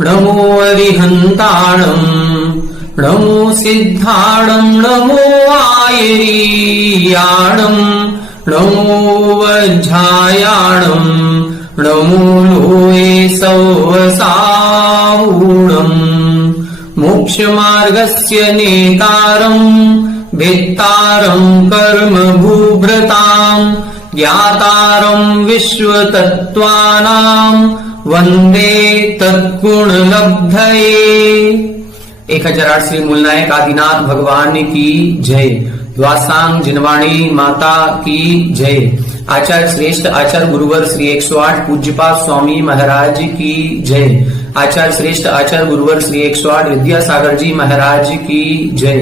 नमो अरिहन्ताणम् नमो सिद्धाणम् नमो आयरीयाणम् नमो वज्झायाणम् नमो लोये सौवसावूणम् मोक्षमार्गस्य नेतारम् भेत्तारम् कर्म भूभृताम् ज्ञातारम् विश्वतत्त्वानाम् वंदे तत्गुणलब्धये। 1008 श्री मूलनायक आदिनाथ भगवान की जय। द्वासांग जिनवाणी माता की जय। आचार्य श्रेष्ठ आचार्य गुरुवर श्री 108 पूज्यपाद स्वामी महाराज की जय। आचार्य श्रेष्ठ आचार्य गुरुवर श्री 108 विद्यासागर जी महाराज की जय।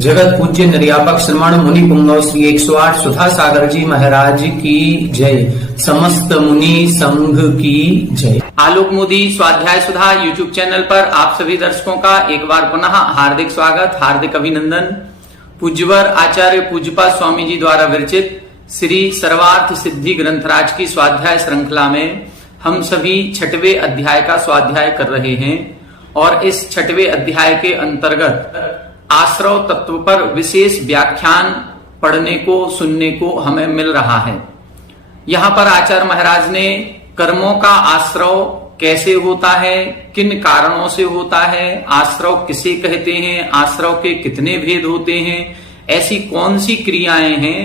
जगत पूज्य निर्यापक श्रमण मुनि पुंगव श्री 108 सुधा सागर जी महाराज की जय। समस्त मुनि संघ की जय। आलोक मोदी स्वाध्याय सुधा यूट्यूब चैनल पर आप सभी दर्शकों का एक बार पुनः हार्दिक स्वागत, हार्दिक अभिनंदन। पूज्यवर आचार्य पूज्यपाद स्वामी जी द्वारा विरचित श्री सर्वार्थ सिद्धि ग्रंथराज की स्वाध्याय श्रृंखला में हम सभी 6वें अध्याय का स्वाध्याय कर रहे हैं और इस 6वें अध्याय के अंतर्गत आश्रव तत्व पर विशेष व्याख्यान पढ़ने को सुनने को हमें मिल रहा है। यहाँ पर आचार्य महाराज ने कर्मों का आश्रव कैसे होता है, किन कारणों से होता है, आश्रव किसे कहते हैं, आश्रव के कितने भेद होते हैं, ऐसी कौन सी क्रियाएं हैं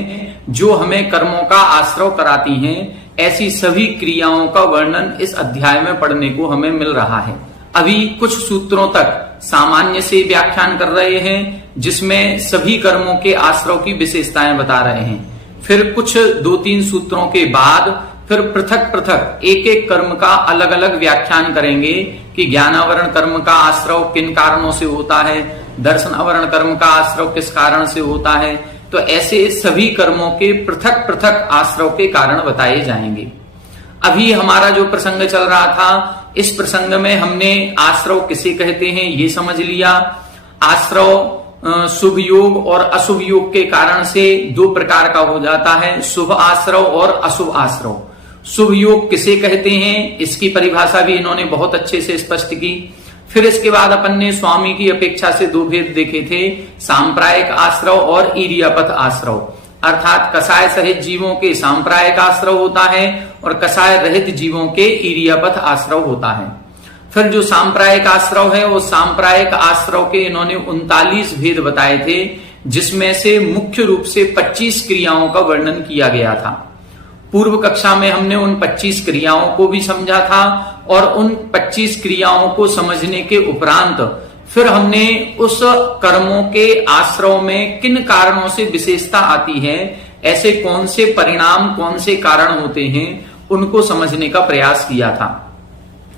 जो हमें कर्मों का आश्रव कराती हैं, ऐसी सभी क्रियाओं का वर्णन इस अध्याय में पढ़ने को हमें मिल रहा है। अभी कुछ सूत्रों तक सामान्य से व्याख्यान कर रहे हैं जिसमें सभी कर्मों के आश्रव की विशेषताएं बता रहे हैं। फिर कुछ 2-3 सूत्रों के बाद फिर पृथक पृथक एक एक कर्म का अलग अलग व्याख्यान करेंगे कि ज्ञानावरण कर्म का आश्रव किन कारणों से होता है, दर्शनावरण कर्म का आश्रव किस कारण से होता है। तो ऐसे सभी कर्मों के पृथक पृथक आश्रव के कारण बताए जाएंगे। अभी हमारा जो प्रसंग चल रहा था, इस प्रसंग में हमने आश्रव किसे कहते हैं ये समझ लिया। आश्रव शुभ योग और अशुभ योग के कारण से 2 प्रकार का हो जाता है, शुभ आश्रव और अशुभ आश्रव। शुभ योग किसे कहते हैं इसकी परिभाषा भी इन्होंने बहुत अच्छे से स्पष्ट की। फिर इसके बाद अपन ने स्वामी की अपेक्षा से 2 भेद देखे थे, सांप्रायिक आश्रव और ईर्यापथ आश्रव। अर्थात कसाय सहित जीवों के सांप्रायिक आश्रव होता है और कसाय रहित जीवों के ईर्यापथ आश्रव होता है। फिर जो सांप्रायिक आश्रव है वो सांप्रायिक आश्रव के इन्होंने 39 भेद बताए थे, जिसमें से मुख्य रूप से 25 क्रियाओं का वर्णन किया गया था। पूर्व कक्षा में हमने उन 25 क्रियाओं को भी समझा था और उन 25 क्रियाओं को समझने के उपरांत फिर हमने उस कर्मों के आश्रव में किन कारणों से विशेषता आती है, ऐसे कौन से परिणाम कौन से कारण होते हैं उनको समझने का प्रयास किया था।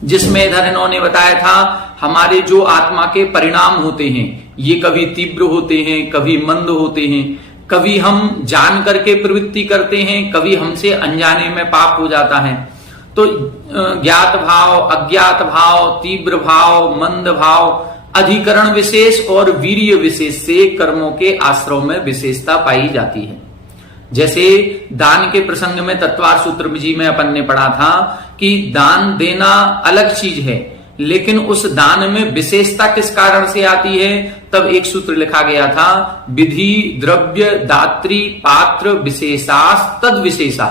जिसमें इधर इन्होंने बताया था हमारे जो आत्मा के परिणाम होते हैं ये कभी तीव्र होते हैं, कभी मंद होते हैं, कभी हम जान करके प्रवृत्ति करते हैं, कभी हमसे अनजाने में पाप हो जाता है। तो ज्ञात भाव, अज्ञात भाव, तीव्र भाव, मंद भाव, अधिकरण विशेष और वीर्य विशेष से कर्मों के आश्रव में विशेषता पाई जाती है। जैसे दान के प्रसंग में तत्वार सूत्र जी में अपन ने पढ़ा था कि दान देना अलग चीज है, लेकिन उस दान में विशेषता किस कारण से आती है। तब एक सूत्र लिखा गया था, विधि द्रव्य दात्री पात्र विशेषास तद विशेषा,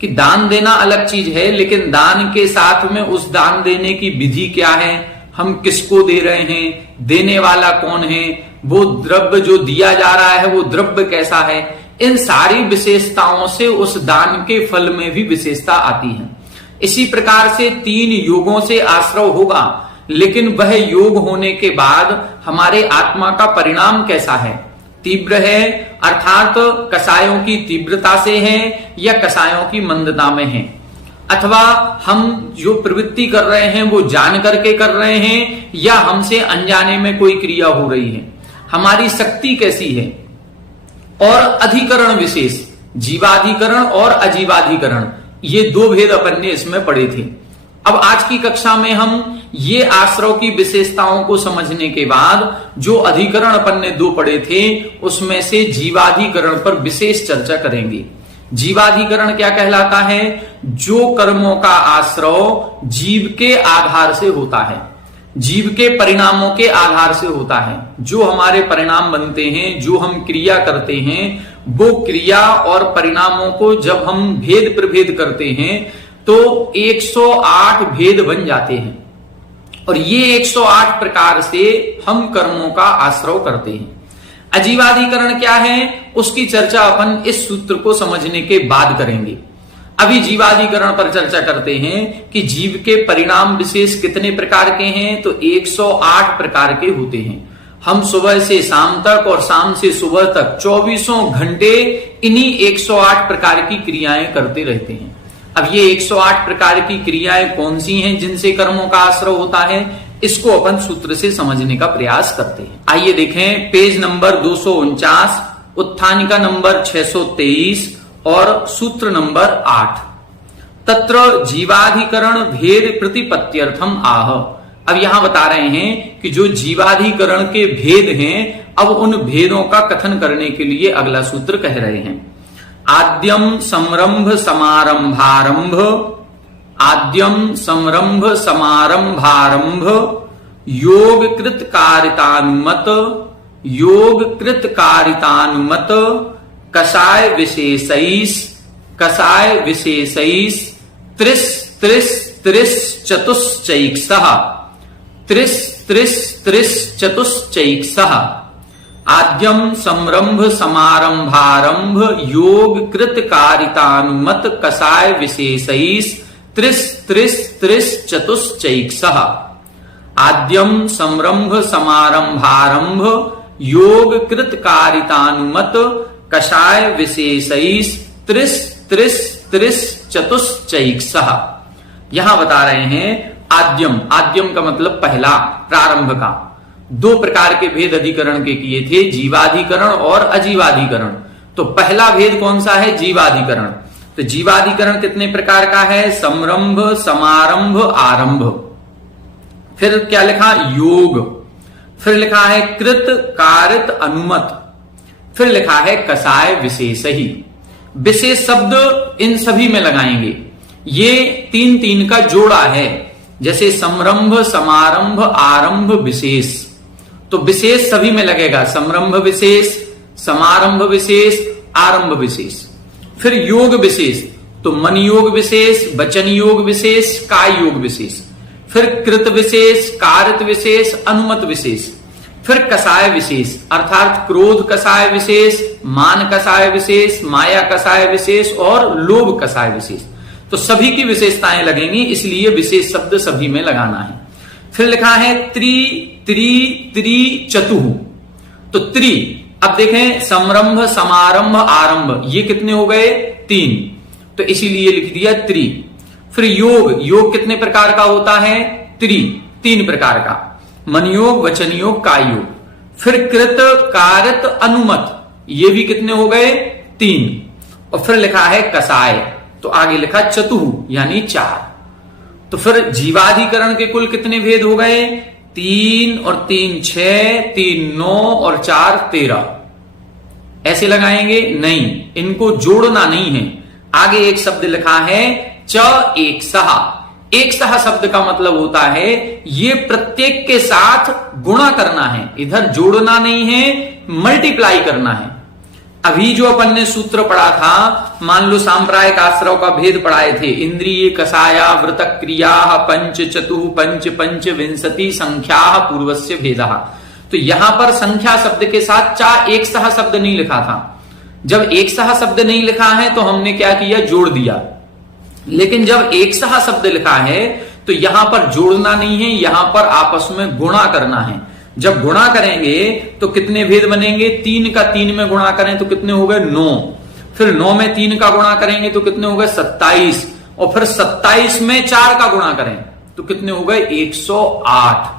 कि दान देना अलग चीज है लेकिन दान के साथ में उस दान देने की विधि क्या है, हम किसको दे रहे हैं, देने वाला कौन है, वो द्रव्य जो दिया जा रहा है वो द्रव्य कैसा है, इन सारी विशेषताओं से उस दान के फल में भी विशेषता आती है। इसी प्रकार से 3 योगों से आश्रव होगा, लेकिन वह योग होने के बाद हमारे आत्मा का परिणाम कैसा है, तीव्र है अर्थात कसायों की तीव्रता से है या कसायों की मंदता में है, अथवा हम जो प्रवृत्ति कर रहे हैं वो जान करके कर रहे हैं या हमसे अनजाने में कोई क्रिया हो रही है, हमारी शक्ति कैसी है। और अधिकरण विशेष, जीवाधिकरण और अजीवाधिकरण, ये 2 भेद अपन ने इसमें पढ़े थे। अब आज की कक्षा में हम ये आश्रव की विशेषताओं को समझने के बाद जो अधिकरण अपन ने 2 पढ़े थे उसमें से जीवाधिकरण पर विशेष चर्चा करेंगे। जीवाधिकरण क्या कहलाता है, जो कर्मों का आश्रव जीव के आधार से होता है। जीव के परिणामों के आधार से होता है। जो हमारे परिणाम बनते हैं, जो हम क्रिया करते हैं, वो क्रिया और परिणामों को जब हम भेद प्रभेद करते हैं तो 108 भेद बन जाते हैं और ये 108 प्रकार से हम कर्मों का आश्रव करते हैं। अजीवाधिकरण क्या है, उसकी चर्चा अपन इस सूत्र को समझने के बाद करेंगे। अभी जीवाधिकरण पर चर्चा करते हैं कि जीव के परिणाम विशेष कितने प्रकार के हैं। तो 108 प्रकार के होते हैं। हम सुबह से शाम तक और शाम से सुबह तक 24 घंटे इन्हीं 108 प्रकार की क्रियाएं करते रहते हैं। अब ये 108 प्रकार की क्रियाएं कौन सी हैं जिनसे कर्मों का आश्रय होता है, इसको अपन सूत्र से समझने का प्रयास करते हैं। आइए देखें पेज नंबर 249, उत्थानिका नंबर 623 और सूत्र नंबर 8। तत्र जीवाधिकरण भेद प्रतिपत्त्यर्थम आह। अब यहां बता रहे हैं कि जो जीवाधिकरण के भेद हैं, अब उन भेदों का कथन करने के लिए अगला सूत्र कह रहे हैं। आद्यम समरंभ समारंभारंभ, आद्यम समरंभ समारंभारंभ, योग कृत कारितानुमत, योग कृत कारितानुमत, कषाय विशेषैस, कषाय विशेषैस, त्रिस त्रिस त्रिस चतुश्चैक्षः, त्रिस त्रिस त्रिस चतुश्चैक्षः। आद्यम समरंभ समारंभारंभ, योग कृत कारितानुमत, कषाय विशेषैस, त्रिस त्रिस त्रिस चतुश्चैक्षः। आद्यम समरंभ समारंभारंभ, योग कृत कारितानुमत, कषाय विशेषैस, त्रिस त्रिस त्रिस चतुश्चैक्षः। यहां बता रहे हैं आद्यम, आद्यम का मतलब पहला, प्रारंभ का। दो प्रकार के भेद अधिकरण के किए थे, जीवाधिकरण और अजीवाधिकरण। तो पहला भेद कौन सा है, जीवाधिकरण। तो जीवाधिकरण कितने प्रकार का है, समरंभ समारंभ आरंभ। फिर क्या लिखा, योग। फिर लिखा है कृत कारित अनुमत। फिर लिखा है कषाय विशेष ही। विशेष शब्द इन सभी में लगाएंगे। ये तीन तीन का जोड़ा है, जैसे समरंभ समारंभ आरंभ विशेष। तो विशेष सभी में लगेगा, समरंभ विशेष, समारंभ विशेष, आरंभ विशेष। फिर योग विशेष, तो मन योग विशेष, वचन योग विशेष, काय योग विशेष। फिर कृत विशेष, कारित विशेष, अनुमत विशेष। फिर कषाय विशेष, अर्थात क्रोध कषाय विशेष, मान कषाय विशेष, माया कषाय विशेष और लोभ कषाय विशेष। तो सभी की विशेषताएं लगेंगी, इसलिए विशेष शब्द सभी में लगाना है। फिर लिखा है त्रि त्रि त्रि चतुः। तो त्रि, अब देखें समरंभ समारंभ आरंभ, ये कितने हो गए, 3। तो इसीलिए लिख दिया त्रि। फिर योग, योग कितने प्रकार का होता है, 3 प्रकार का, मन योग, वचन योग, काय योग। फिर कृत कारित अनुमत, ये भी कितने हो गए, 3। और फिर लिखा है कषाय, तो आगे लिखा चतुः यानी 4। तो फिर जीवाधिकरण के कुल कितने भेद हो गए, 3 और 3 6, 3 9 और 4 13। ऐसे लगाएंगे नहीं, इनको जोड़ना नहीं है। आगे एक शब्द लिखा है च एक सहा। एक सहा शब्द का मतलब होता है ये प्रत्येक के साथ गुणा करना है, इधर जोड़ना नहीं है, मल्टीप्लाई करना है। अभी जो अपन ने सूत्र पढ़ा था, मान लो सांप्रायिक आश्रव का भेद पढ़ाए थे, इंद्रिय कषाया व्रत क्रिया पंच चतुः पंच पंच विंशति संख्या पूर्वस्य भेदः। तो यहां पर संख्या शब्द के साथ चा एक सह शब्द नहीं लिखा था। जब एक सह शब्द नहीं लिखा है तो हमने क्या किया, जोड़ दिया। लेकिन जब एक सह शब्द लिखा है तो यहां पर जोड़ना नहीं है, यहां पर आपस में गुणा करना है। जब गुणा करेंगे तो कितने भेद बनेंगे, 3 का 3 में गुणा करें तो कितने हो गए, 9। फिर 9 में 3 का गुणा करेंगे तो कितने हो गए, 27। और फिर 27 में 4 का गुणा करें तो कितने हो गए, 108।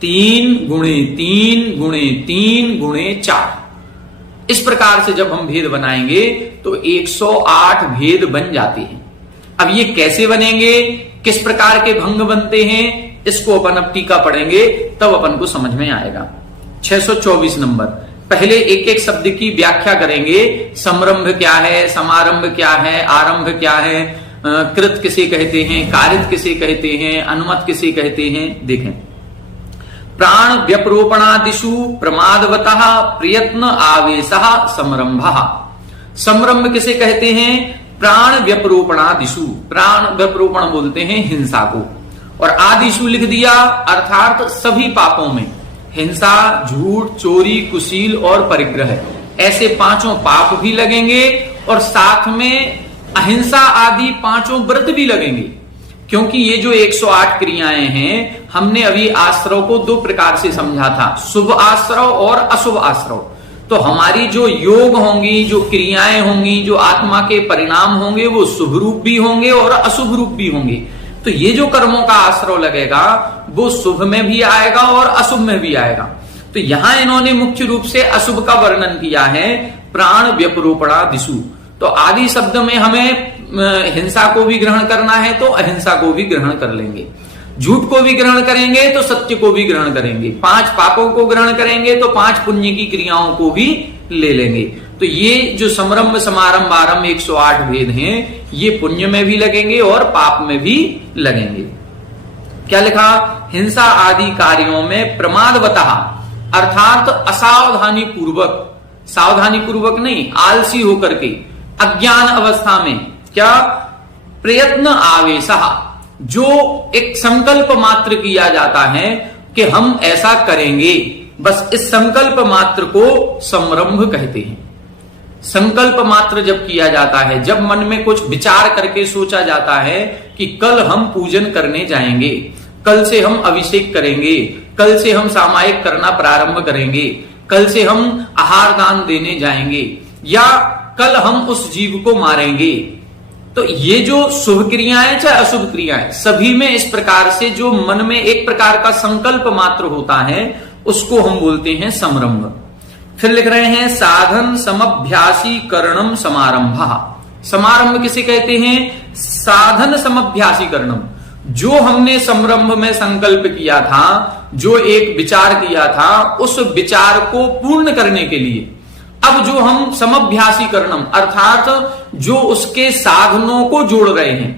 3 गुणे 3 गुणे 3 गुणे 4। इस प्रकार से जब हम भेद बनाएंगे तो 108 भेद बन जाते हैं। अब ये कैसे बनेंगे, किस प्रकार के भंग बनते हैं, इसको अपन अब टीका पढ़ेंगे तब अपन को समझ में आएगा। 624 नंबर, पहले एक एक शब्द की व्याख्या करेंगे। समरंभ क्या है, समारंभ क्या है, आरंभ क्या है, कृत किसे कहते हैं, कारित किसे कहते हैं, अनुमत किसे कहते हैं, देखें। प्राण व्यपरोपणादिषु प्रमादवतः प्रयत्न आवेशः समरंभः। समरंभ किसे कहते हैं? प्राण व्यपरोपणादिषु, प्राण व्यपरोपण बोलते हैं हिंसा को, और आदिशु लिख दिया अर्थात सभी पापों में। हिंसा, झूठ, चोरी, कुशील और परिग्रह, ऐसे पांचों पाप भी लगेंगे और साथ में अहिंसा आदि पांचों व्रत भी लगेंगे। क्योंकि ये जो 108 क्रियाएं हैं, हमने अभी आश्रव को दो प्रकार से समझा था, शुभ आश्रव और अशुभ आश्रव। तो हमारी जो योग होंगी, जो क्रियाएं होंगी, जो आत्मा के परिणाम होंगे, वो शुभ रूप भी होंगे और अशुभ रूप भी होंगे। तो ये जो कर्मों का आश्रव लगेगा वो शुभ में भी आएगा और अशुभ में भी आएगा। तो यहां इन्होंने मुख्य रूप से अशुभ का वर्णन किया है, प्राण व्यपरोपणादिषु। तो आदि शब्द में हमें हिंसा को भी ग्रहण करना है तो अहिंसा को भी ग्रहण कर लेंगे, झूठ को भी ग्रहण करेंगे तो सत्य को भी ग्रहण करेंगे, 5 पापों को ग्रहण करेंगे तो 5 पुण्य की क्रियाओं को भी ले लेंगे। तो ये जो समरंभ समारंभ आरंभ 108 भेद हैं, ये पुण्य में भी लगेंगे और पाप में भी लगेंगे। क्या लिखा? हिंसा आदि कार्यों में प्रमादवतः अर्थात असावधानी पूर्वक, सावधानी पूर्वक नहीं, आलसी होकर के, अज्ञान अवस्था में, क्या? प्रयत्न आवेशः, जो एक संकल्प मात्र किया जाता है कि हम ऐसा करेंगे, बस इस संकल्प मात्र को समरंभ कहते हैं। संकल्प मात्र जब किया जाता है, जब मन में कुछ विचार करके सोचा जाता है कि कल हम पूजन करने जाएंगे, कल से हम अभिषेक करेंगे, कल से हम सामायिक करना प्रारंभ करेंगे, कल से हम आहार दान देने जाएंगे, या कल हम उस जीव को मारेंगे। तो ये जो शुभ क्रियाएं चाहे अशुभ क्रियाएं, सभी में इस प्रकार से जो मन में एक प्रकार का संकल्प मात्र होता है, उसको हम बोलते हैं समरंभ। फिर लिख रहे हैं साधन समभ्यासी करणम समारंभः। समारंभ किसे कहते हैं? साधन समभ्यासी करणम, जो हमने समरंभ में संकल्प किया था, जो एक विचार किया था, उस विचार को पूर्ण करने के लिए अब जो हम समभ्यासी करणम अर्थात जो उसके साधनों को जोड़ रहे हैं,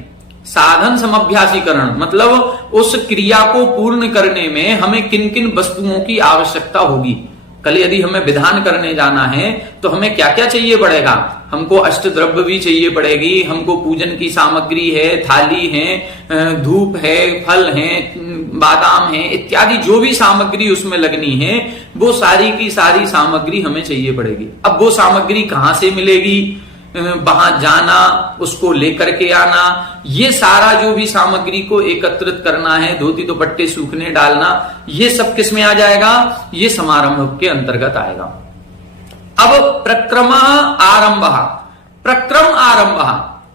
साधन समभ्यासीकरण मतलब उस क्रिया को पूर्ण करने में हमें किन किन वस्तुओं की आवश्यकता होगी। कल यदि हमें विधान करने जाना है तो हमें क्या क्या चाहिए पड़ेगा? हमको अष्टद्रव्य भी चाहिए पड़ेगी, हमको पूजन की सामग्री है, थाली है, धूप है, फल है, बादाम है, इत्यादि जो भी सामग्री उसमें लगनी है, वो सारी की सारी सामग्री हमें चाहिए पड़ेगी। अब वो सामग्री कहाँ से मिलेगी? वहां जाना, उसको लेकर के आना, ये सारा जो भी सामग्री को एकत्रित करना है, धोती दुपट्टे सूखने डालना, ये सब किस में आ जाएगा? ये समारंभ के अंतर्गत आएगा। अब प्रक्रम आरंभ, प्रक्रम आरंभ,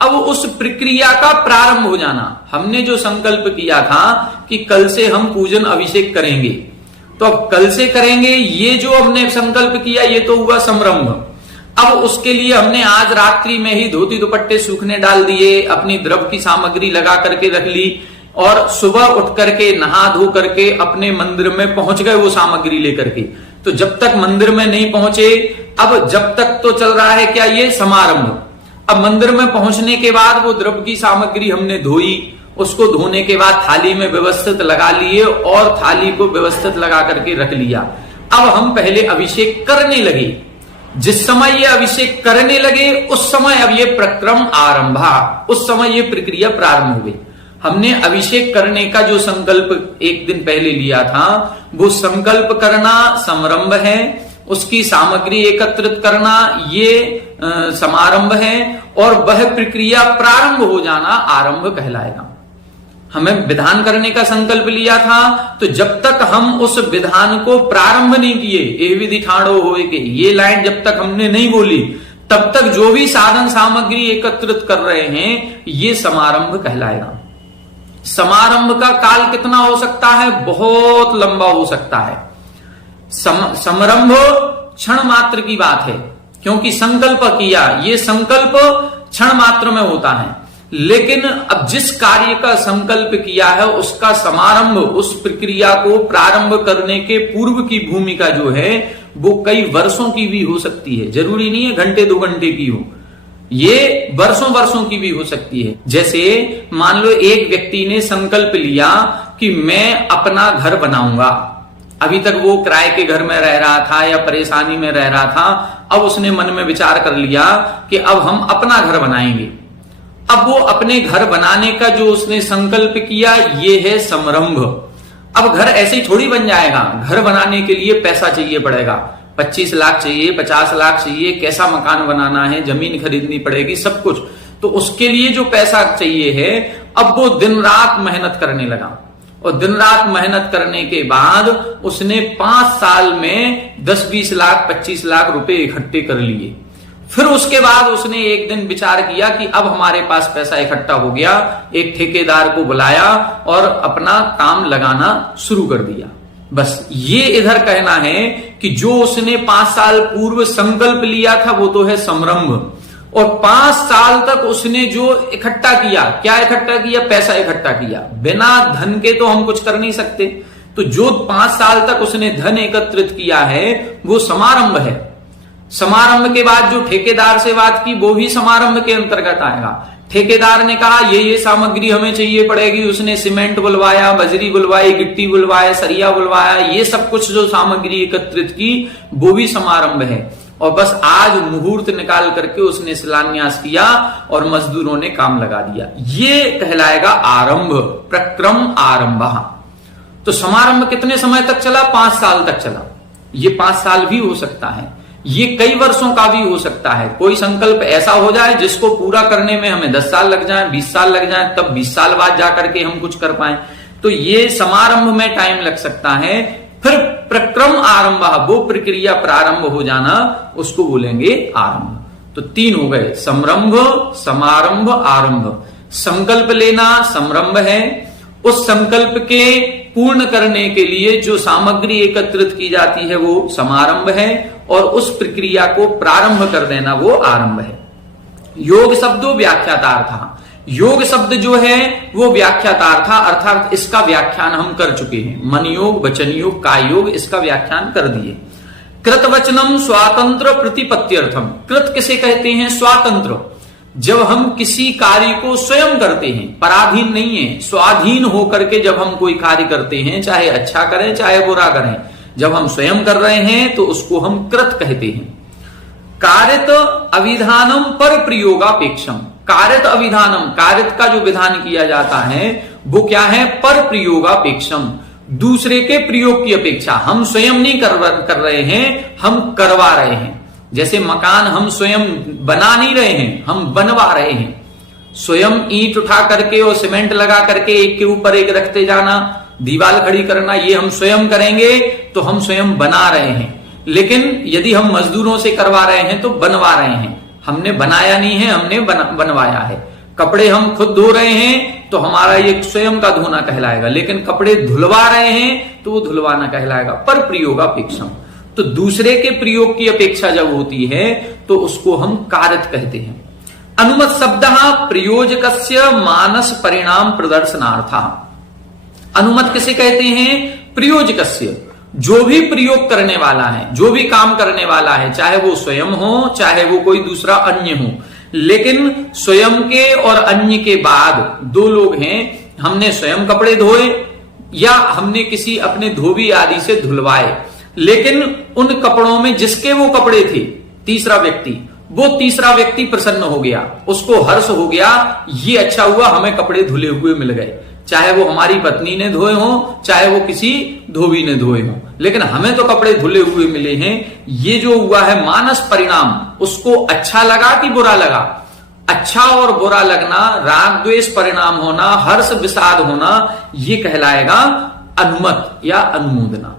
अब उस प्रक्रिया का प्रारंभ हो जाना। हमने जो संकल्प किया था कि कल से हम पूजन अभिषेक करेंगे, तो अब कल से करेंगे, ये जो हमने संकल्प किया ये तो हुआ समरंभ। अब उसके लिए हमने आज रात्रि में ही धोती दुपट्टे सूखने डाल दिए, अपनी द्रव्य की सामग्री लगा करके रख ली, और सुबह उठ करके नहा धो करके अपने मंदिर में पहुंच गए वो सामग्री लेकर के। तो जब तक मंदिर में नहीं पहुंचे, अब जब तक तो चल रहा है क्या? ये समारंभ। अब मंदिर में पहुंचने के बाद वो द्रव्य की सामग्री हमने धोई, उसको धोने के बाद थाली में व्यवस्थित लगा लिए और थाली को व्यवस्थित लगा करके रख लिया। अब हम पहले अभिषेक करने लगे। जिस समय ये अभिषेक करने लगे उस समय अब ये प्रक्रम आरंभा, उस समय ये प्रक्रिया प्रारंभ हो गई। हमने अभिषेक करने का जो संकल्प एक दिन पहले लिया था, वो संकल्प करना समरंभ है, उसकी सामग्री एकत्रित करना ये समारंभ है, और वह प्रक्रिया प्रारंभ हो जाना आरंभ कहलाएगा। हमें विधान करने का संकल्प लिया था, तो जब तक हम उस विधान को प्रारंभ नहीं किए, ए विधि ठाड़ो होए के ये लाइन जब तक हमने नहीं बोली, तब तक जो भी साधन सामग्री एकत्रित कर रहे हैं ये समारंभ कहलाएगा। समारंभ का काल कितना हो सकता है? बहुत लंबा हो सकता है। समारंभ क्षण मात्र की बात है, क्योंकि संकल्प किया, ये संकल्प क्षण मात्र में होता है। लेकिन अब जिस कार्य का संकल्प किया है उसका समारंभ, उस प्रक्रिया को प्रारंभ करने के पूर्व की भूमिका जो है वो कई वर्षों की भी हो सकती है। जरूरी नहीं है घंटे 2 घंटे की हो, ये वर्षों वर्षों की भी हो सकती है। जैसे मान लो एक व्यक्ति ने संकल्प लिया कि मैं अपना घर बनाऊंगा, अभी तक वो किराए के घर में रह रहा था या परेशानी में रह रहा था। अब उसने मन में विचार कर लिया कि अब हम अपना घर बनाएंगे। अब वो अपने घर बनाने का जो उसने संकल्प किया, ये है समरंभ। अब घर ऐसे ही थोड़ी बन जाएगा, घर बनाने के लिए पैसा चाहिए पड़ेगा, 25 लाख चाहिए, 50 लाख चाहिए, कैसा मकान बनाना है, जमीन खरीदनी पड़ेगी, सब कुछ। तो उसके लिए जो पैसा चाहिए है, अब वो दिन रात मेहनत करने लगा और दिन रात मेहनत करने के बाद उसने 5 साल में 10-20 लाख 25 लाख रुपए इकट्ठे कर लिए। फिर उसके बाद उसने एक दिन विचार किया कि अब हमारे पास पैसा इकट्ठा हो गया, एक ठेकेदार को बुलाया और अपना काम लगाना शुरू कर दिया। बस ये इधर कहना है कि जो उसने 5 साल पूर्व संकल्प लिया था वो तो है समरंभ, और 5 साल तक उसने जो इकट्ठा किया, क्या इकट्ठा किया? पैसा इकट्ठा किया। बिना धन के तो हम कुछ कर नहीं सकते, तो जो 5 साल तक उसने धन एकत्रित किया है वो समारंभ है। समारंभ के बाद जो ठेकेदार से बात की वो भी समारंभ के अंतर्गत आएगा। ठेकेदार ने कहा ये सामग्री हमें चाहिए पड़ेगी, उसने सीमेंट बुलवाया, बजरी बुलवाई, गिट्टी बुलवाया, सरिया बुलवाया, ये सब कुछ जो सामग्री एकत्रित की वो भी समारंभ है। और बस आज मुहूर्त निकाल करके उसने शिलान्यास किया और मजदूरों ने काम लगा दिया। ये कहलाएगा आरंभ, प्रक्रम आरंभ। तो समारंभ कितने समय तक चला? 5 साल तक चला। ये 5 साल भी हो सकता है, ये कई वर्षों का भी हो सकता है। कोई संकल्प ऐसा हो जाए जिसको पूरा करने में हमें 10 साल लग जाए, 20 साल लग जाए, तब 20 साल बाद जाकर के हम कुछ कर पाए। तो ये समारंभ में टाइम लग सकता है। फिर प्रक्रम आरंभ, वो प्रक्रिया प्रारंभ हो जाना, उसको बोलेंगे आरंभ। तो 3 हो गए, समरंभ, समारंभ, आरंभ। संकल्प लेना समरंभ है, उस संकल्प के पूर्ण करने के लिए जो सामग्री एकत्रित की जाती है वो समारंभ है, और उस प्रक्रिया को प्रारंभ कर देना वो आरंभ है। योग शब्दों व्याख्यातार्थ, योग शब्द जो है वो व्याख्यातार्थ, अर्थात इसका व्याख्यान हम कर चुके हैं। मन योग, वचन योग, काय योग, इसका व्याख्यान कर दिए। कृत वचनम स्वातंत्र प्रतिपत्त्यर्थम। कृत किसे कहते हैं? स्वातंत्र। जब हम किसी कार्य को स्वयं करते हैं, पराधीन नहीं है, स्वाधीन होकर के जब हम कोई कार्य करते हैं, चाहे अच्छा करें चाहे बुरा करें, जब हम स्वयं कर रहे हैं तो उसको हम कृत कहते हैं। कारित अविधानम पर प्रयोगापेक्षम। कारित अविधानम, कारित का जो विधान किया जाता है वो क्या है? पर प्रयोगापेक्षम, दूसरे के प्रयोग की अपेक्षा। हम स्वयं नहीं कर रहे हैं, हम करवा रहे हैं। जैसे मकान हम स्वयं बना नहीं रहे हैं, हम बनवा रहे हैं। स्वयं ईंट उठा करके और सीमेंट लगा करके एक के ऊपर एक रखते जाना, दीवार खड़ी करना, ये हम स्वयं करेंगे तो हम स्वयं बना रहे हैं। लेकिन यदि हम मजदूरों से करवा रहे हैं तो बनवा रहे हैं। हमने बनाया नहीं है, हमने बनवाया है। कपड़े हम खुद धो रहे हैं तो हमारा ये स्वयं का धोना कहलाएगा, लेकिन कपड़े धुलवा रहे हैं तो वो धुलवाना कहलाएगा। पर प्रयोगापेक्षम, तो दूसरे के प्रयोग की अपेक्षा जब होती है तो उसको हम कारित कहते हैं। अनुमत शब्द प्रयोजकस्य मानस परिणाम प्रदर्शनार्थ। अनुमत किसे कहते हैं? प्रयोजकस्य, जो भी प्रयोग करने वाला है, जो भी काम करने वाला है, चाहे वो स्वयं हो चाहे वो कोई दूसरा अन्य हो। लेकिन स्वयं के और अन्य के बाद 2 लोग हैं, हमने स्वयं कपड़े धोए या हमने किसी अपने धोबी आदि से धुलवाए, लेकिन उन कपड़ों में जिसके वो कपड़े थे, तीसरा व्यक्ति, वो तीसरा व्यक्ति प्रसन्न हो गया, उसको हर्ष हो गया, ये अच्छा हुआ हमें कपड़े धुले हुए मिल गए। चाहे वो हमारी पत्नी ने धोए हों चाहे वो किसी धोबी ने धोए हों, लेकिन हमें तो कपड़े धुले हुए मिले हैं। ये जो हुआ है मानस परिणाम, उसको अच्छा लगा कि बुरा लगा? अच्छा और बुरा लगना, राग द्वेष परिणाम होना, हर्ष विषाद होना, ये कहलाएगा अनुमत या अनुमोदना।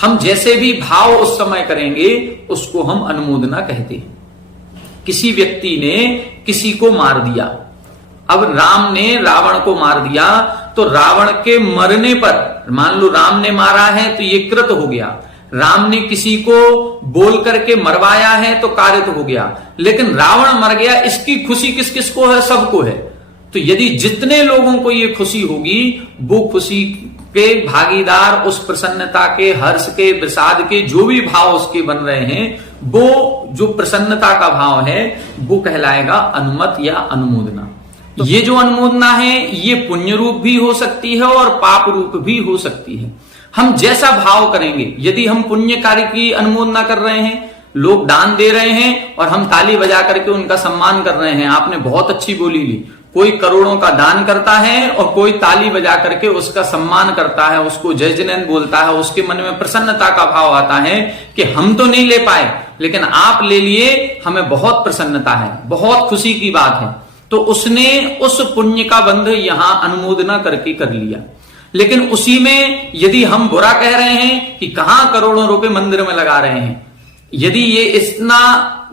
हम जैसे भी भाव उस समय करेंगे उसको हम अनुमोदना कहते हैं। किसी व्यक्ति ने किसी को मार दिया, अब राम ने रावण को मार दिया, तो रावण के मरने पर, मान लो राम ने मारा है तो ये कृत हो गया। राम ने किसी को बोल करके मरवाया है तो कारित हो गया। लेकिन रावण मर गया, इसकी खुशी किस किस को है? सबको है। तो यदि जितने लोगों को ये खुशी होगी, वो खुशी के भागीदार, उस प्रसन्नता के, हर्ष के, विषाद के जो भी भाव उसके बन रहे हैं, वो जो प्रसन्नता का भाव है वो कहलाएगा अनुमत या अनुमोदना। तो ये जो अनुमोदना है ये पुण्य रूप भी हो सकती है और पाप रूप भी हो सकती है। हम जैसा भाव करेंगे, यदि हम पुण्य कार्य की अनुमोदना कर रहे हैं, लोग दान दे रहे हैं और हम ताली बजा करके उनका सम्मान कर रहे हैं, आपने बहुत अच्छी बोली ली, कोई करोड़ों का दान करता है और कोई ताली बजा करके उसका सम्मान करता है, उसको जय जयंत बोलता है, उसके मन में प्रसन्नता का भाव आता है कि हम तो नहीं ले पाए लेकिन आप ले लिए, हमें बहुत प्रसन्नता है, बहुत खुशी की बात है। तो उसने उस पुण्य का बंध यहां अनुमोदना करके कर लिया। लेकिन उसी में यदि हम बुरा कह रहे हैं कि कहां करोड़ों रुपए मंदिर में लगा रहे हैं, यदि ये इतना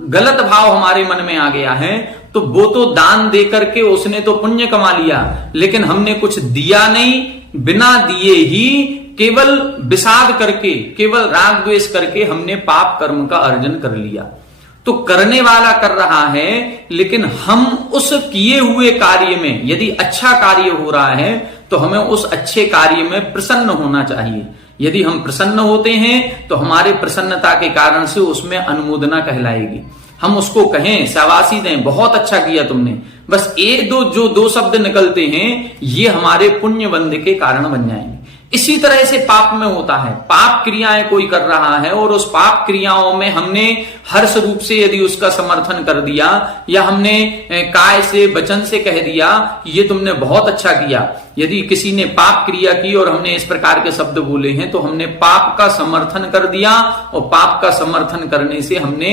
गलत भाव हमारे मन में आ गया है, तो वो तो दान दे करके उसने तो पुण्य कमा लिया, लेकिन हमने कुछ दिया नहीं, बिना दिए ही केवल विषाद करके, केवल राग द्वेष करके हमने पाप कर्म का अर्जन कर लिया। तो करने वाला कर रहा है, लेकिन हम उस किए हुए कार्य में यदि अच्छा कार्य हो रहा है तो हमें उस अच्छे कार्य में प्रसन्न होना चाहिए। यदि हम प्रसन्न होते हैं तो हमारे प्रसन्नता के कारण से उसमें अनुमोदना कहलाएगी। हम उसको कहें, शाबाशी दें, बहुत अच्छा किया तुमने, बस एक दो जो दो शब्द निकलते हैं ये हमारे पुण्य बंध के कारण बन जाएंगे। इसी तरह से पाप में होता है, पाप क्रियाएं कोई कर रहा है और उस पाप क्रियाओं में हमने हर्ष रूप से यदि उसका समर्थन कर दिया, या हमने काय से वचन से कह दिया कि ये तुमने बहुत अच्छा किया, यदि किसी ने पाप क्रिया की और हमने इस प्रकार के शब्द बोले हैं तो हमने पाप का समर्थन कर दिया, और पाप का समर्थन करने से हमने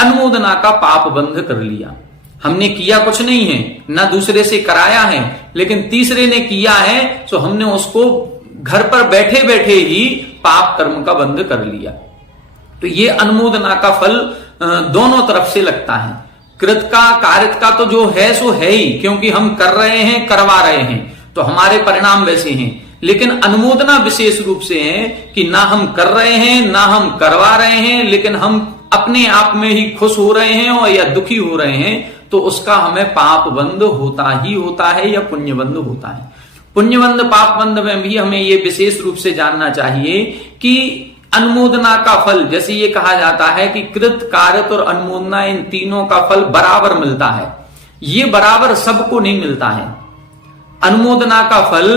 अनुमोदना का पाप बंध कर लिया। हमने किया कुछ नहीं है, ना दूसरे से कराया है, लेकिन तीसरे ने किया है तो हमने उसको घर पर बैठे बैठे ही पाप कर्म का बंध कर लिया। तो ये अनुमोदना का फल दोनों तरफ से लगता है, कृत का कारित का तो जो है सो है ही, क्योंकि हम कर रहे हैं, करवा रहे हैं, तो हमारे परिणाम वैसे हैं। लेकिन अनुमोदना विशेष रूप से है कि ना हम कर रहे हैं ना हम करवा रहे हैं, लेकिन हम अपने आप में ही खुश हो रहे हैं और या दुखी हो रहे हैं, तो उसका हमें पाप बंध होता ही होता है या पुण्य बंध होता है। पुण्यबंध पाप बंध में भी हमें ये विशेष रूप से जानना चाहिए कि अनुमोदना का फल, जैसे ये कहा जाता है कि कृत, कारित और अनुमोदना, इन तीनों का फल बराबर मिलता है। ये बराबर सबको नहीं मिलता है। अनुमोदना का फल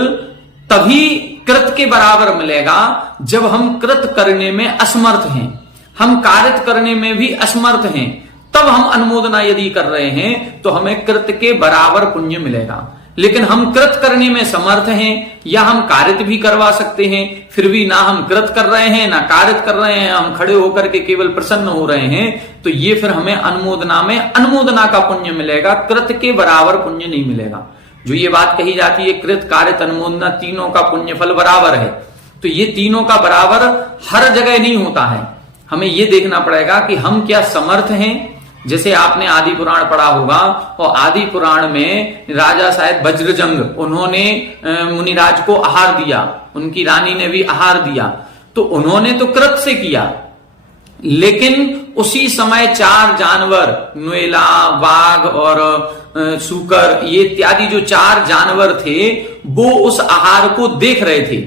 तभी कृत के बराबर मिलेगा जब हम कृत करने में असमर्थ हैं, हम कारित करने में भी असमर्थ हैं, तब हम अनुमोदना यदि कर रहे हैं तो हमें कृत के बराबर पुण्य मिलेगा। लेकिन हम कृत करने में समर्थ हैं या हम कारित भी करवा सकते हैं, फिर भी ना हम कृत कर रहे हैं ना कारित कर रहे हैं, हम खड़े होकर के केवल प्रसन्न हो रहे हैं, तो ये फिर हमें अनुमोदना में अनुमोदना का पुण्य मिलेगा, कृत के बराबर पुण्य नहीं मिलेगा। जो ये बात कही जाती है कृत, कारित, अनुमोदना, तीनों का पुण्य फल बराबर है, तो ये तीनों का बराबर हर जगह नहीं होता है। हमें ये देखना पड़ेगा कि हम क्या समर्थ हैं। जैसे आपने आदि पुराण पढ़ा होगा, और आदि पुराण में राजा शायद वज्रजंग, उन्होंने मुनिराज को आहार दिया, उनकी रानी ने भी आहार दिया, तो उन्होंने तो कृत से किया, लेकिन उसी समय 4 जानवर, नुएला, बाघ और सूकर, ये इत्यादि जो 4 जानवर थे वो उस आहार को देख रहे थे,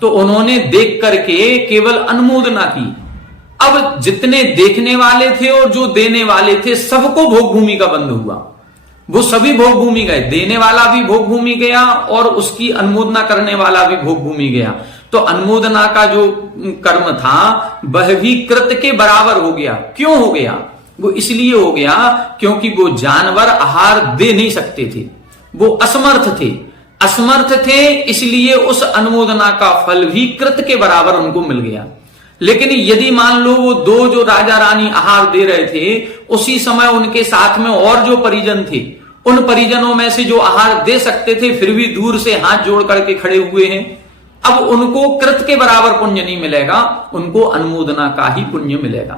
तो उन्होंने देख करके केवल अनुमोदना की। अब जितने देखने वाले थे और जो देने वाले थे सबको भोग भूमि का बंध हुआ, वो सभी भोग भूमि गए, देने वाला भी भोग भूमि गया और उसकी अनुमोदना करने वाला भी भोग भूमि गया। तो अनुमोदना का जो कर्म था वह भी कृत के बराबर हो गया। क्यों हो गया? वो इसलिए हो गया क्योंकि वो जानवर आहार दे नहीं सकते थे, वो असमर्थ थे। असमर्थ थे इसलिए उस अनुमोदना का फल भी कृत के बराबर उनको मिल गया। लेकिन यदि मान लो वो 2 जो राजा रानी आहार दे रहे थे, उसी समय उनके साथ में और जो परिजन थे, उन परिजनों में से जो आहार दे सकते थे फिर भी दूर से हाथ जोड़ करके खड़े हुए हैं, अब उनको कृत के बराबर पुण्य नहीं मिलेगा, उनको अनुमोदना का ही पुण्य मिलेगा।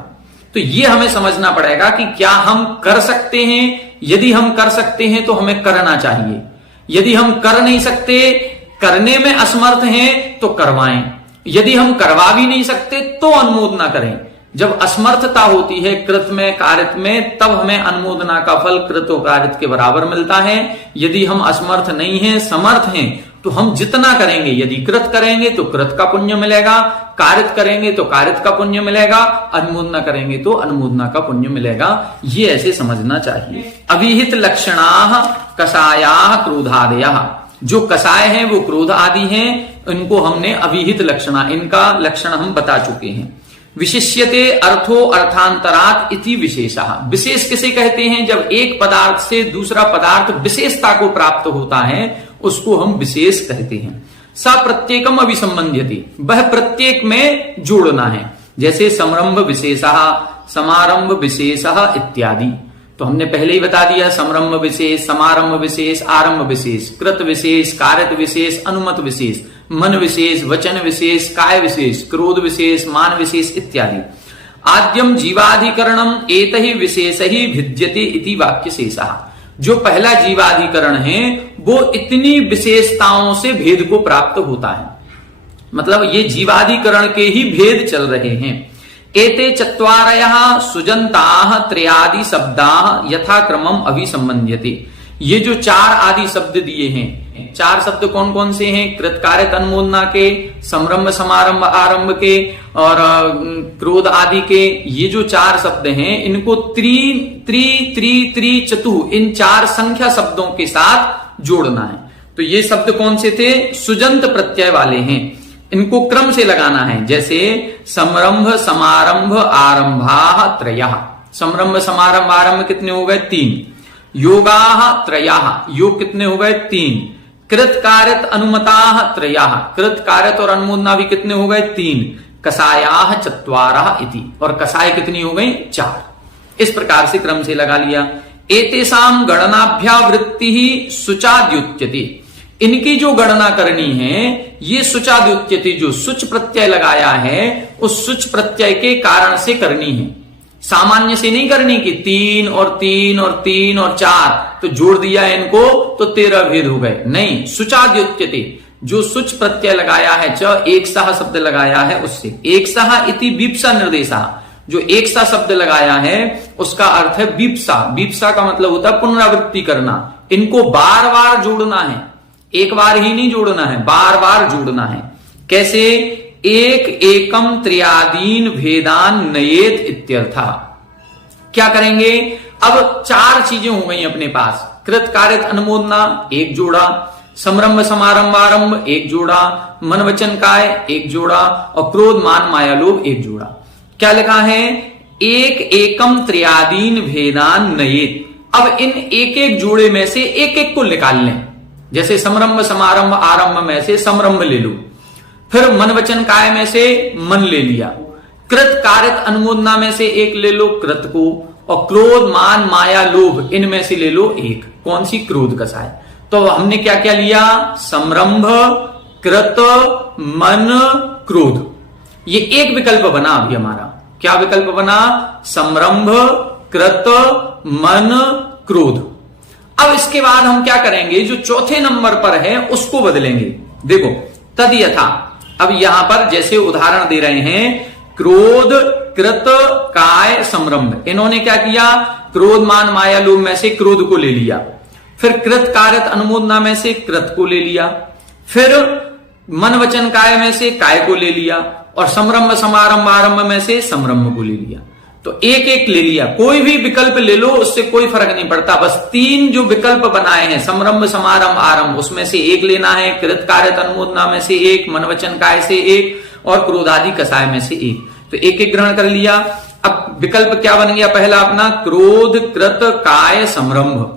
तो ये हमें समझना पड़ेगा कि क्या हम कर सकते हैं। यदि हम कर सकते हैं तो हमें करना चाहिए। यदि हम कर नहीं सकते, करने में असमर्थ हैं, तो करवाएं। यदि हम करवा भी नहीं सकते तो अनुमोदना करें। जब असमर्थता होती है कृत में, कारित में, तब हमें अनुमोदना का फल कृत और कारित के बराबर मिलता है। यदि हम असमर्थ नहीं हैं, समर्थ हैं, तो हम जितना करेंगे, यदि कृत करेंगे तो कृत का पुण्य मिलेगा, कारित करेंगे तो कारित का पुण्य मिलेगा, अनुमोदना करेंगे तो अनुमोदना का पुण्य मिलेगा। ये ऐसे समझना चाहिए। अभिहित लक्षणाः कषायाः क्रोधादयः। जो कसाय हैं वो क्रोध आदि हैं, इनको हमने अविहित लक्षणा, इनका लक्षण हम बता चुके हैं। विशिष्यते अर्थो अर्थांतरात इति विशेषः। विशेष किसे कहते हैं? जब एक पदार्थ से दूसरा पदार्थ विशेषता को प्राप्त होता है उसको हम विशेष कहते हैं। सा प्रत्येकम अभिसंबंध्यति, वह प्रत्येक में जोड़ना है, जैसे समरंभ विशेषः, समारंभ विशेषः इत्यादि। तो हमने पहले ही बता दिया, समरंभ विशेष, समारंभ विशेष, आरंभ विशेष, कृत विशेष, कारक विशेष, अनुमत विशेष, मन विशेष, वचन विशेष, काय विशेष, क्रोध विशेष, मान विशेष इत्यादि। आद्यम जीवाधिकरणम एतहि विशेष ही भिद्यते इति वाक्य शेषः। जो पहला जीवाधिकरण है वो इतनी विशेषताओं से भेद को प्राप्त होता है, मतलब ये जीवाधिकरण के ही भेद चल रहे हैं। एते चत्वारयः सुजन्ताः त्रयादि शब्दाः यथाक्रमम अभिसंबध्यते। ये जो चार आदि शब्द दिए हैं, चार शब्द कौन कौन से हैं? कृतकार्य अनुमोदना के, समरंभ समारंभ आरंभ के और क्रोध आदि के। ये जो चार शब्द हैं इनको त्रि चतु, इन चार संख्या शब्दों के साथ जोड़ना है। तो ये शब्द कौन से थे? सुजंत प्रत्यय वाले हैं, इनको क्रम से लगाना है। जैसे समरंभ समारंभ आरंभाः त्रयः, समरंभ समारंभ आरंभ कितने हो गए? 3। योगाः त्रयः, योग कितने हो गए? 3। कृत कार्यत अनुमताः त्रयः, कृत कार्यत और अनुमोदना भी कितने हो गए? 3। कसायाः चत्वारः इति, और कसाय कितनी हो गई? 4। इस प्रकार से क्रम से लगा लिया। एतेषां गणनाभ्यावृत्ति ही शुचाद्युच्यते, इनकी जो गणना करनी है ये शुचाद्युच्यते, जो शुच प्रत्यय लगाया है उस शुच प्रत्यय के कारण से करनी है, सामान्य से नहीं करनी कि 3 और 3 और 3 और 4 तो जोड़ दिया इनको तो 13 भेद हो गए। नहीं, शुचाद्युच्यते, जो शुच प्रत्यय लगाया है, च एक सह शब्द लगाया है उससे, एक सह इति बीप्सा निर्देशा, जो एक सा शब्द लगाया है उसका अर्थ है बीप्सा। बीप्सा का मतलब होता है पुनरावृत्ति करना। इनको बार बार जोड़ना है, एक बार ही नहीं जोड़ना है, बार बार जोड़ना है। कैसे? एक एकम त्रियादीन भेदान नयेत इत्यर्था। क्या करेंगे? अब चार चीजें हो गई अपने पास। कृत कार्यत अनुमोदना एक जोड़ा, समरंभ समारंभ आरंभ एक जोड़ा, मन वचन काय एक जोड़ा और क्रोध मान माया लोभ एक जोड़ा। क्या लिखा है? एक एकम त्रियादीन भेदान नयेत। अब इन एक एक जोड़े में से एक एक को निकाल लें। जैसे समरंभ समारंभ आरंभ में से समरंभ ले लो, फिर मन वचन काय में से मन ले लिया, कृत कार्यत अनुमोदना में से एक ले लो कृत को, और क्रोध मान माया लोभ इनमें से ले लो एक। कौन सी? क्रोध कसाय। तो हमने क्या क्या लिया? समरंभ, कृत, मन, क्रोध। ये एक विकल्प बना अभी हमारा। क्या विकल्प बना? समरंभ, कृत, मन, क्रोध। अब इसके बाद हम क्या करेंगे? जो चौथे नंबर पर है उसको बदलेंगे। देखो, तद यथा, अब यहां पर जैसे उदाहरण दे रहे हैं, क्रोध, कृत, काय, समरंभ। इन्होंने क्या किया? क्रोध मान माया लोभ में से क्रोध को ले लिया, फिर कृत कार्यत अनुमोदना में से कृत को ले लिया, फिर मन वचन काय में से काय को ले लिया, और समरंभ समारंभ आरंभ में से समरंभ को ले लिया। तो एक एक ले लिया, कोई भी विकल्प ले लो उससे कोई फर्क नहीं पड़ता। बस 3 जो विकल्प बनाए हैं, समरंभ समारंभ आरंभ, उसमें से एक लेना है, कृत कार्यत अनुमोदना में से एक, मन वचन काय से एक, और क्रोधादि कसाय में से एक। तो एक एक ग्रहण कर लिया। अब विकल्प क्या बन गया? पहला अपना क्रोध, कृत, काय, समरंभ।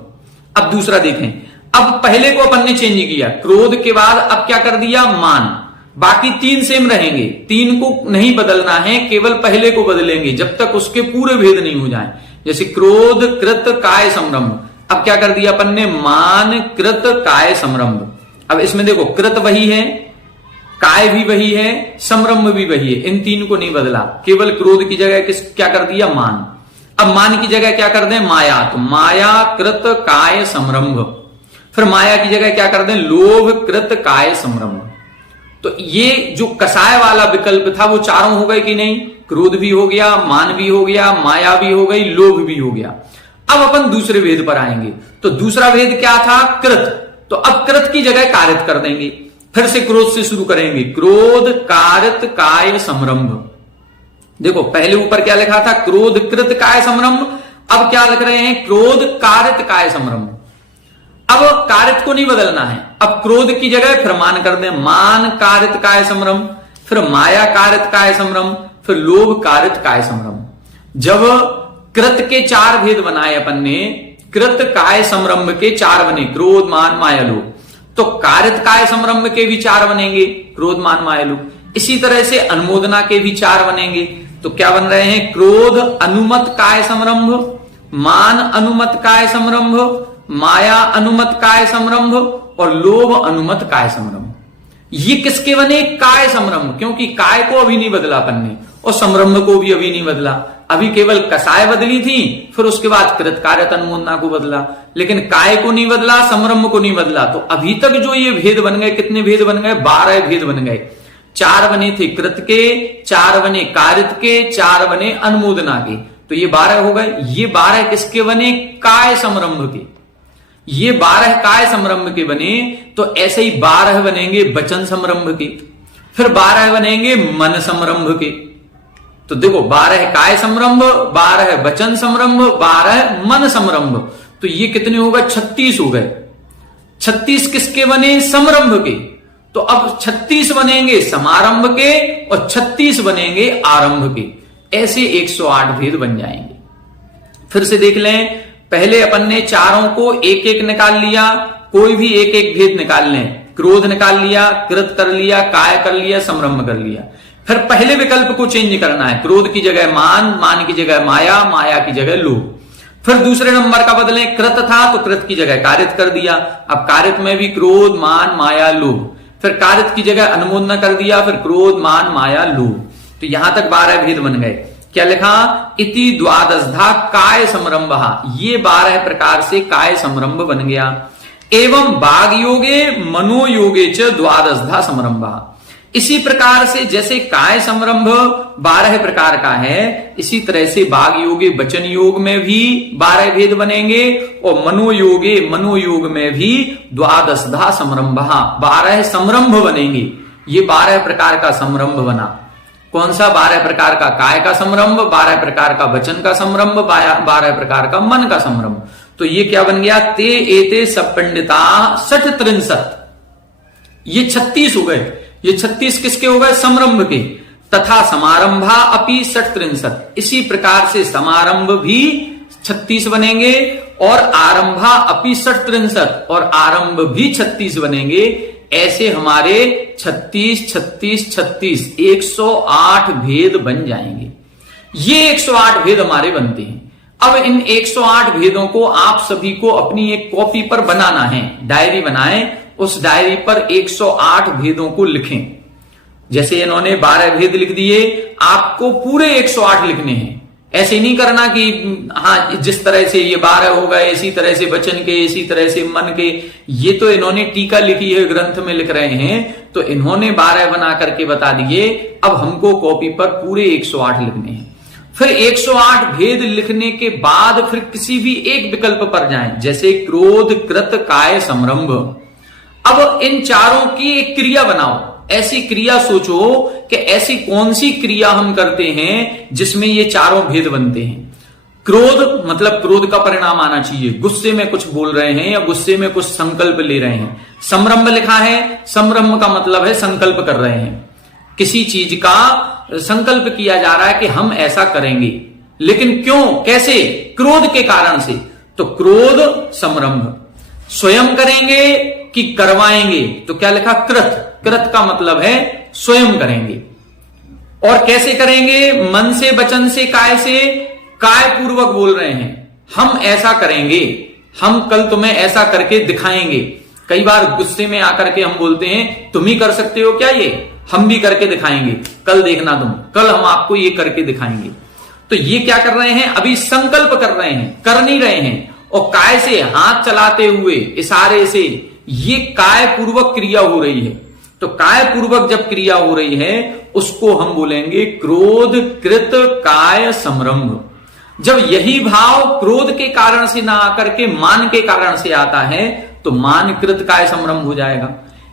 अब दूसरा देखें, अब पहले को अपन ने चेंज किया, क्रोध के बाद अब क्या कर दिया? मान। बाकी 3 सेम रहेंगे, 3 को नहीं बदलना है, केवल पहले को बदलेंगे जब तक उसके पूरे भेद नहीं हो जाए। जैसे क्रोध, कृत, काय, समरंभ। अब क्या कर दिया अपन ने? मान, कृत, काय, समरंभ। अब इसमें देखो, कृत वही है, काय भी वही है, समरंभ भी वही है, इन 3 को नहीं बदला, केवल क्रोध की जगह क्या कर दिया? मान। अब मान की जगह क्या कर दें? माया। तो माया, कृत, काय, समरंभ। फिर माया की जगह क्या कर दें? लोभ, कृत, काय, समरंभ। तो ये जो कसाय वाला विकल्प था वो चारों हो गए कि नहीं? क्रोध भी हो गया, मान भी हो गया, माया भी हो गई, लोभ भी हो गया। अब अपन दूसरे भेद पर आएंगे। तो दूसरा भेद क्या था? कृत। तो अब कृत की जगह कारित कर देंगे, फिर से क्रोध से शुरू करेंगे, क्रोध, कारित, काय, समरंभ। देखो, पहले ऊपर क्या लिखा था? क्रोध, कृत, काय, समरंभ। अब क्या लिख रहे हैं? क्रोध, कारित, काय, समरंभ। अब कारित को नहीं बदलना है। अब क्रोध की जगह फिर मान कर दें, मान कारित काय समरम, फिर माया कारित काय समरम, फिर लोभ कारित काय समरम। जब कृत के 4 भेद बनाए अपन ने, कृत काय समरंभ के 4 बने, क्रोध मान माया लोभ, तो कारित काय समरंभ के भी 4 बनेंगे, क्रोध मान माया लोभ। इसी तरह से अनुमोदना के भी 4 बनेंगे। तो क्या बन रहे हैं, क्रोध अनुमत काय समरंभ, मान अनुमत काय समरंभ, माया अनुमत काय समरंभ और लोभ अनुमत काय समरंभ। ये किसके बने, काय समरंभ, क्योंकि काय को अभी नहीं बदला अपन ने और समरंभ को भी अभी नहीं बदला। अभी केवल कसाय बदली थी, फिर उसके बाद कृत कार्यत अनुमोदना को बदला, लेकिन काय को नहीं बदला, समरंभ को नहीं बदला। तो अभी तक जो ये भेद बन गए, कितने भेद बन गए, 12 भेद बन गए। 4 बने थे कृत के, 4 बने कारित के, 4 बने अनुमोदना के, तो ये 12 हो गए। ये 12 किसके बने, काय समरंभ के। ये 12 काय समरंभ के बने, तो ऐसे ही 12 बनेंगे वचन समरंभ के, फिर 12 बनेंगे मन समरंभ के। तो देखो 12 काय समरंभ, 12 वचन समरंभ, 12 मन समरंभ, तो ये कितने हो गए, 36 हो गए। 36 किसके बने, समरंभ के। तो अब 36 बनेंगे समारंभ के और 36 बनेंगे आरंभ के। ऐसे 108 भेद बन जाएंगे। फिर से देख लें, पहले अपन ने चारों को एक एक निकाल लिया, कोई भी एक एक भेद निकाल लें। क्रोध निकाल लिया, कृत कर लिया, काय कर लिया, समरंभ कर लिया। फिर पहले विकल्प को चेंज करना है, क्रोध की जगह मान, मान की जगह माया, माया की जगह लोभ। फिर दूसरे नंबर का बदलें, कृत था तो कृत की जगह कारित कर दिया। अब कारित में भी क्रोध मान माया लोभ, फिर कारित की जगह अनुमोदना कर दिया, फिर क्रोध मान माया लोभ। तो यहां तक 12 भेद बन गए। क्या लिखा, इति द्वादशधा काय समरंभः, ये 12 प्रकार से काय समरंभ बन गया। एवं बाग योगे मनोयोगे च द्वादशधा समरंभः, इसी प्रकार से जैसे काय समरंभ 12 प्रकार का है, इसी तरह से बाग योगे वचन योग में भी 12 भेद बनेंगे और मनोयोगे मनोयोग में भी द्वादशधा समरंभः, 12 समरंभ बनेंगे। ये 12 प्रकार का समरंभ बना। कौन सा, 12 प्रकार का काय का समरंभ, 12 प्रकार का वचन का समरंभ, 12 प्रकार का मन का समरंभ। तो ये क्या बन गया, ते एते सब पंडिता 63, ये 36 हो गए। ये 36 किसके हो गए, समरंभ के। तथा समारंभा अपि 63, इसी प्रकार से समारंभ भी 36 बनेंगे और आरंभा अपि 63 और आरंभ भी 36 बनेंगे। ऐसे हमारे 36 36 36 108 भेद बन जाएंगे। ये 108 भेद हमारे बनते हैं। अब इन 108 भेदों को आप सभी को अपनी एक कॉपी पर बनाना है, डायरी बनाएं, उस डायरी पर 108 भेदों को लिखें। जैसे इन्होंने 12 भेद लिख दिए, आपको पूरे 108 लिखने हैं। ऐसे नहीं करना कि हाँ जिस तरह से ये 12 हो गए, इसी तरह से वचन के, इसी तरह से मन के। ये तो इन्होंने टीका लिखी है, ग्रंथ में लिख रहे हैं, तो इन्होंने 12 बना करके बता दिए। अब हमको कॉपी पर पूरे 108 लिखने हैं। फिर 108 भेद लिखने के बाद फिर किसी भी एक विकल्प पर जाएं, जैसे क्रोध कृत काय समरंभ। अब इन चारों की एक क्रिया बनाओ, ऐसी क्रिया सोचो कि ऐसी कौन सी क्रिया हम करते हैं जिसमें ये चारों भेद बनते हैं। क्रोध मतलब क्रोध का परिणाम आना चाहिए, गुस्से में कुछ बोल रहे हैं या गुस्से में कुछ संकल्प ले रहे हैं। समरंभ लिखा है, समरंभ का मतलब है संकल्प कर रहे हैं, किसी चीज का संकल्प किया जा रहा है कि हम ऐसा करेंगे, लेकिन क्यों, कैसे, क्रोध के कारण से। तो क्रोध समरंभ। स्वयं करेंगे कि करवाएंगे, तो क्या लिखा, कृत। कृत का मतलब है स्वयं करेंगे। और कैसे करेंगे, मन से, वचन से, काय से, काय पूर्वक बोल रहे हैं, हम ऐसा करेंगे, हम कल तुम्हें ऐसा करके दिखाएंगे। कई बार गुस्से में आकर के हम बोलते हैं तुम ही कर सकते हो क्या, ये हम भी करके दिखाएंगे, कल देखना तुम, कल हम आपको ये करके दिखाएंगे। तो ये क्या कर रहे हैं, अभी संकल्प कर रहे हैं, कर नहीं रहे हैं। और काय से, हाथ चलाते हुए, इशारे से, ये काय पूर्वक क्रिया हो रही है। तो काय पूर्वक जब क्रिया हो रही है उसको हम बोलेंगे क्रोध कृत काय समरंभ। जब यही भाव क्रोध के कारण से ना आकर के मान के कारण से आता है तो मान कृत काय समरंभ हो जाएगा।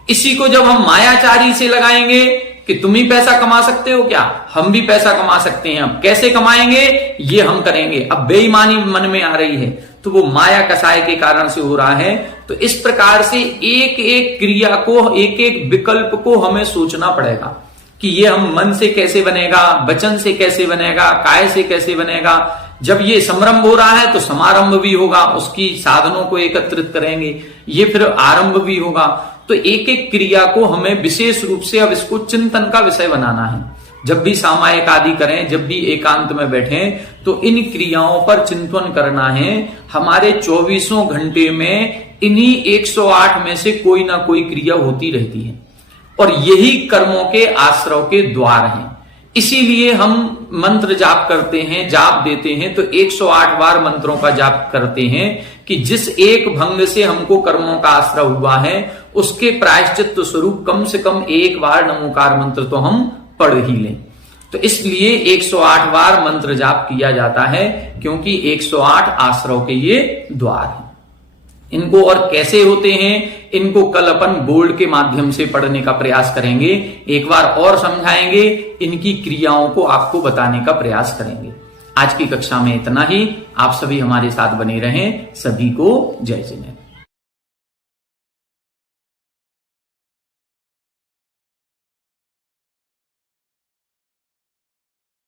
इसी को जब हम मायाचारी से लगाएंगे कि तुम ही पैसा कमा सकते हो क्या, हम भी पैसा कमा सकते हैं, अब कैसे कमाएंगे ये हम करेंगे, अब बेईमानी मन में आ रही है, तो वो माया कसाय के कारण से हो रहा है। तो इस प्रकार से एक एक क्रिया को, एक एक विकल्प को हमें सोचना पड़ेगा कि ये हम मन से कैसे बनेगा, वचन से कैसे बनेगा, काय से कैसे बनेगा। जब ये समरंभ हो रहा है तो समारंभ भी होगा, उसकी साधनों को एकत्रित करेंगे, ये फिर आरंभ भी होगा। तो एक एक क्रिया को हमें विशेष रूप से अब इसको चिंतन का विषय बनाना है। जब भी सामायिक आदि करें, जब भी एकांत में बैठें, तो इन क्रियाओं पर चिंतन करना है। हमारे 24 घंटे में इन्हीं 108 में से कोई ना कोई क्रिया होती रहती है और यही कर्मों के आश्रव के द्वार हैं। इसीलिए हम मंत्र जाप करते हैं, जाप देते हैं, तो 108 बार मंत्रों का जाप करते हैं कि जिस एक भंग से हमको कर्मों का आश्रय हुआ है उसके प्रायश्चित स्वरूप कम से कम एक बार नमोकार मंत्र तो हम पढ़ ही लें। तो इसलिए 108 बार मंत्र जाप किया जाता है, क्योंकि 108 आश्रव के ये द्वार हैं। इनको और कैसे होते हैं, इनको कल अपन बोर्ड के माध्यम से पढ़ने का प्रयास करेंगे, एक बार और समझाएंगे, इनकी क्रियाओं को आपको बताने का प्रयास करेंगे। आज की कक्षा में इतना ही। आप सभी हमारे साथ बने रहें। सभी को जय जिनेन्द्र।